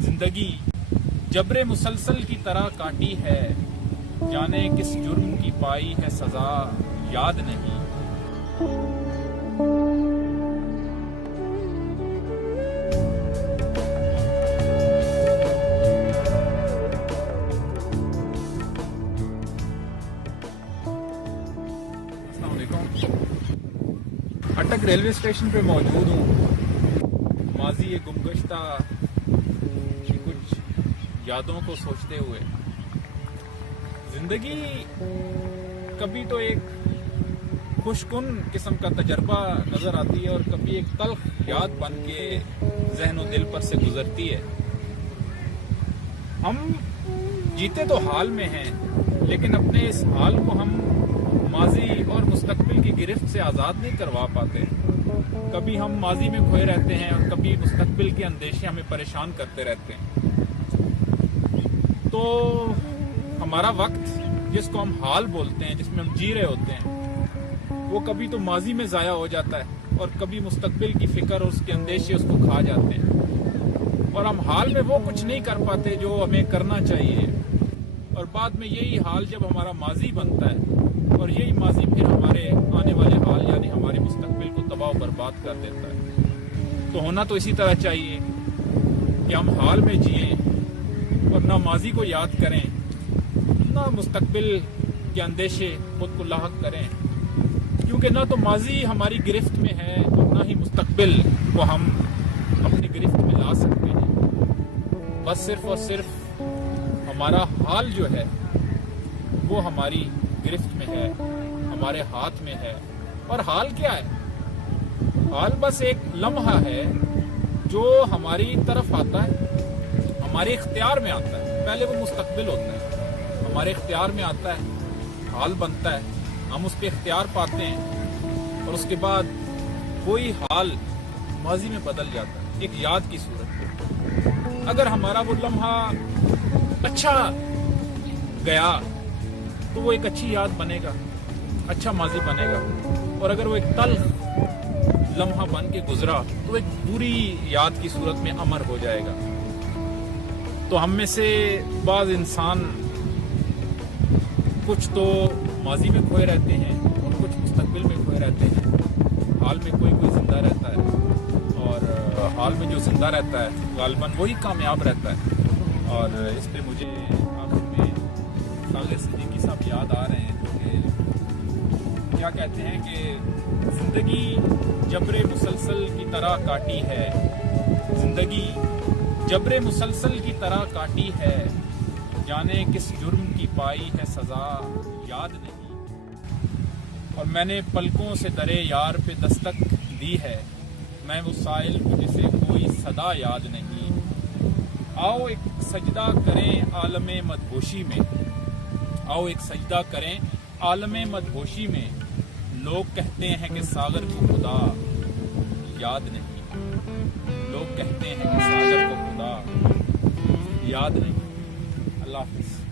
زندگی جبر مسلسل کی طرح کاٹی ہے، جانے کس جرم کی پائی ہے سزا یاد نہیں۔ السلام علیکم۔ اٹک ریلوے اسٹیشن پہ موجود ہوں، ماضی گمگشتہ کی کچھ یادوں کو سوچتے ہوئے۔ زندگی کبھی تو ایک خوشکن قسم کا تجربہ نظر آتی ہے اور کبھی ایک تلخ یاد بن کے ذہن و دل پر سے گزرتی ہے۔ ہم جیتے تو حال میں ہیں، لیکن اپنے اس حال کو ہم ماضی اور مستقبل کی گرفت سے آزاد نہیں کروا پاتے۔ کبھی ہم ماضی میں کھوئے رہتے ہیں اور کبھی مستقبل کے اندیشے ہمیں پریشان کرتے رہتے ہیں۔ تو ہمارا وقت جس کو ہم حال بولتے ہیں، جس میں ہم جی رہے ہوتے ہیں، وہ کبھی تو ماضی میں ضائع ہو جاتا ہے اور کبھی مستقبل کی فکر اور اس کے اندیشے اس کو کھا جاتے ہیں، اور ہم حال میں وہ کچھ نہیں کر پاتے جو ہمیں کرنا چاہیے، اور بعد میں یہی حال جب ہمارا ماضی بنتا ہے اور یہی ماضی پھر ہمارے آنے والے حال یعنی ہمارے مستقبل کو تباہ و برباد کر دیتا ہے۔ تو ہونا تو اسی طرح چاہیے کہ ہم حال میں جئیں اور نہ ماضی کو یاد کریں، نہ مستقبل کے اندیشے خود کو لاحق کریں، کیونکہ نہ تو ماضی ہماری گرفت میں ہے اور نہ ہی مستقبل کو ہم اپنی گرفت میں لا سکتے ہیں۔ بس صرف اور صرف ہمارا حال جو ہے وہ ہماری گرفت میں ہے، ہمارے ہاتھ میں ہے۔ اور حال کیا ہے؟ حال بس ایک لمحہ ہے جو ہماری طرف آتا ہے، ہمارے اختیار میں آتا ہے۔ پہلے وہ مستقبل ہوتا ہے، ہمارے اختیار میں آتا ہے، حال بنتا ہے، ہم اس پہ اختیار پاتے ہیں، اور اس کے بعد کوئی حال ماضی میں بدل جاتا ہے ایک یاد کی صورت میں۔ اگر ہمارا وہ لمحہ اچھا گیا تو وہ ایک اچھی یاد بنے گا، اچھا ماضی بنے گا، اور اگر وہ ایک تلخ لمحہ بن کے گزرا تو ایک بری یاد کی صورت میں امر ہو جائے گا۔ تو ہم میں سے بعض انسان کچھ تو ماضی میں کھوئے رہتے ہیں اور کچھ مستقبل میں کھوئے رہتے ہیں۔ حال میں کوئی زندہ رہتا ہے، اور حال میں جو زندہ رہتا ہے غالباً وہی کامیاب رہتا ہے۔ اور اس پہ مجھے آخر میں ساغر صدیقی صاحب یاد آ رہے ہیں، جو کہ کیا کہتے ہیں کہ زندگی جبر مسلسل کی طرح کاٹی ہے، زندگی جبر مسلسل کی طرح کاٹی ہے، جانے کس جرم کی پائی ہے سزا یاد نہیں۔ اور میں نے پلکوں سے درے یار پہ دستک دی ہے، میں وہ سائل ہوں جسے کوئی صدا یاد نہیں۔ آؤ ایک سجدہ کریں عالم مدہوشی میں، آؤ ایک سجدہ کریں عالم مدہوشی میں، لوگ کہتے ہیں کہ ساغر کو خدا یاد نہیں، لوگ کہتے ہیں کہ ساغر کو خدا یاد نہیں۔ اللہ حافظ۔